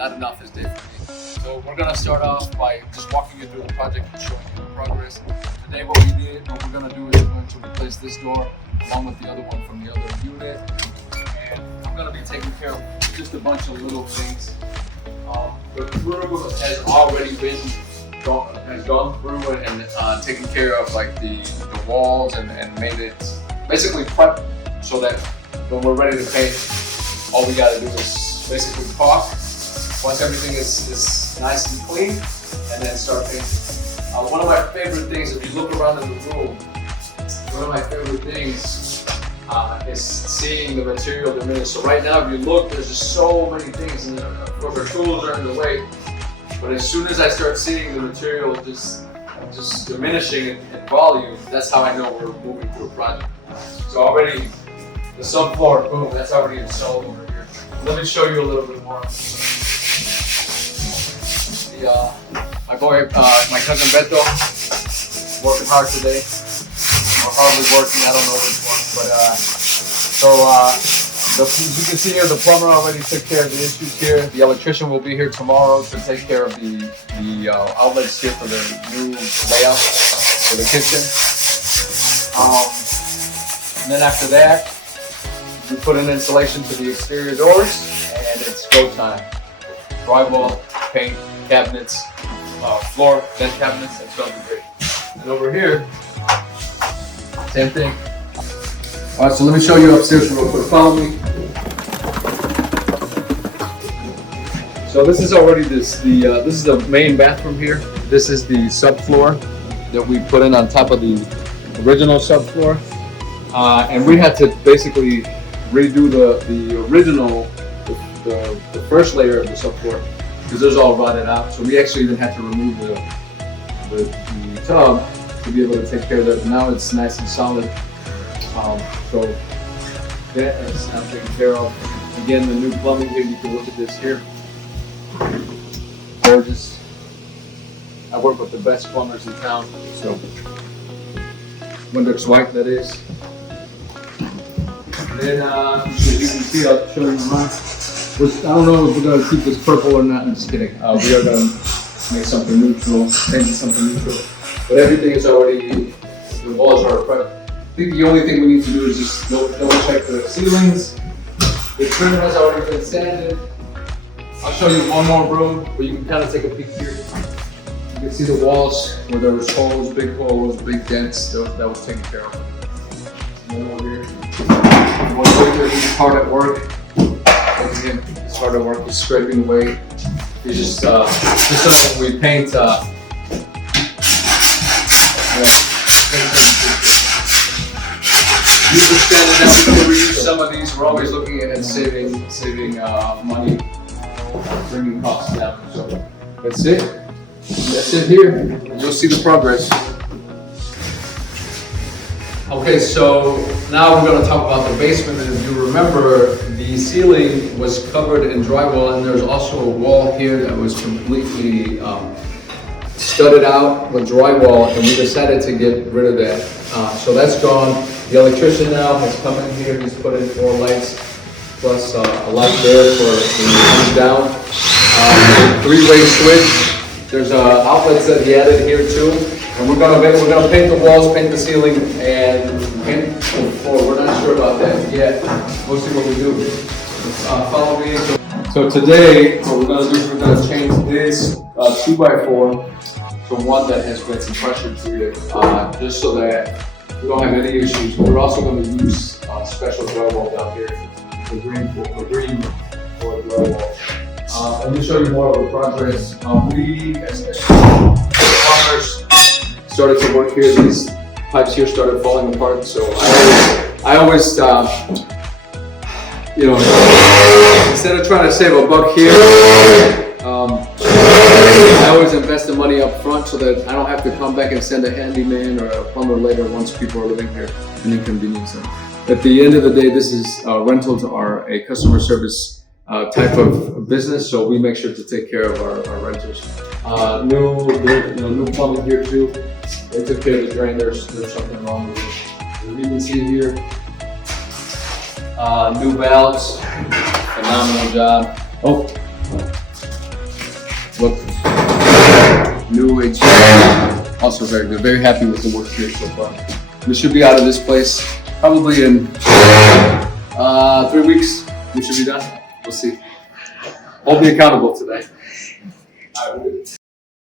not enough is day for me. So we're gonna start off by just walking you through the project and showing you the progress. Today what we're gonna do is we're going to replace this door along with the other one from the other unit. And I'm gonna be taking care of just a bunch of little things. The crew has already gone through and taken care of like the walls and made it basically prep so that when we're ready to paint, all we gotta do is basically caulk once everything is nice and clean, and then start painting. One of my favorite things, if you look around in the room, one of my favorite things is seeing the material diminish. So right now, if you look, there's just so many things, and of course our tools are in the way. But as soon as I start seeing the material just diminishing in volume, that's how I know we're moving through a project. So already, the subfloor, boom, that's already installed over here. Let me show you a little bit more. My boy, my cousin Beto, working hard today. Or hardly working, I don't know which one. But as you can see here, the plumber already took care of the issues here. The electrician will be here tomorrow to take care of the outlets here for the new layout for the kitchen. And then after that, we put in insulation to the exterior doors, and it's go time. Drywall, paint, cabinets, floor, vent cabinets, that's going to be great. And over here, same thing. All right, so let me show you upstairs real quick. Follow me. So this is already this is the main bathroom here. This is the subfloor that we put in on top of the original subfloor, and we had to basically redo the original, the first layer of the subfloor because it was all rotted out. So we actually even had to remove the tub to be able to take care of that. But now it's nice and solid. So that is now taken care of. Again, the new plumbing here, you can look at this here. Gorgeous. I work with the best plumbers in town, so Windex White, that is. And then, as you can see, I'll show you mine. I don't know if we're going to keep this purple or not. I'm just kidding. We are going to make something neutral, paint it something neutral. But everything is already, the walls are prepped. I think the only thing we need to do is just double check the ceilings. The trim has already been sanded. I'll show you one more room where you can kind of take a peek here. You can see the walls where there was holes, big dents. That was taken care of. One over here. One right there, he's hard at work. Again, he's hard at work. He's scraping away. He's just so when we paint. These are standing down. We use some of these. We're always looking at saving money, bringing costs down. So that's it. That's it here. You'll see the progress. Okay, so now we're going to talk about the basement. And if you remember, the ceiling was covered in drywall, and there's also a wall here that was completely studded out with drywall, and we decided to get rid of that. So that's gone. The electrician now has come in here. He's put in 4 lights plus a light there for when you come down. 3-way switch. There's outlets that he added here too. And we're gonna paint the walls, paint the ceiling, and paint the floor. We're not sure about that yet. We'll see what we do. Follow me. So today, what we're gonna do is we're gonna change this 2x4 to one that has been some pressure treated, just so that we don't have any issues. We're also going to use special drywall down here, the green for drywall. Let me show you more of the progress. We, as plumbers, started to work here. These pipes here started falling apart, so I always instead of trying to save a buck here, I always invest the money up front so that I don't have to come back and send a handyman or a plumber later once people are living here and inconvenience them. At the end of the day, this is rentals are a customer service type of business, so we make sure to take care of our renters. New plumbing here too. They took care of the drain. There's something wrong with it. As you can see here, new valves, phenomenal job. Oh, New HVAC, also very good. Very happy with the work here so far. We should be out of this place probably in 3 weeks. We should be done. We'll see. Hold me accountable today. All right.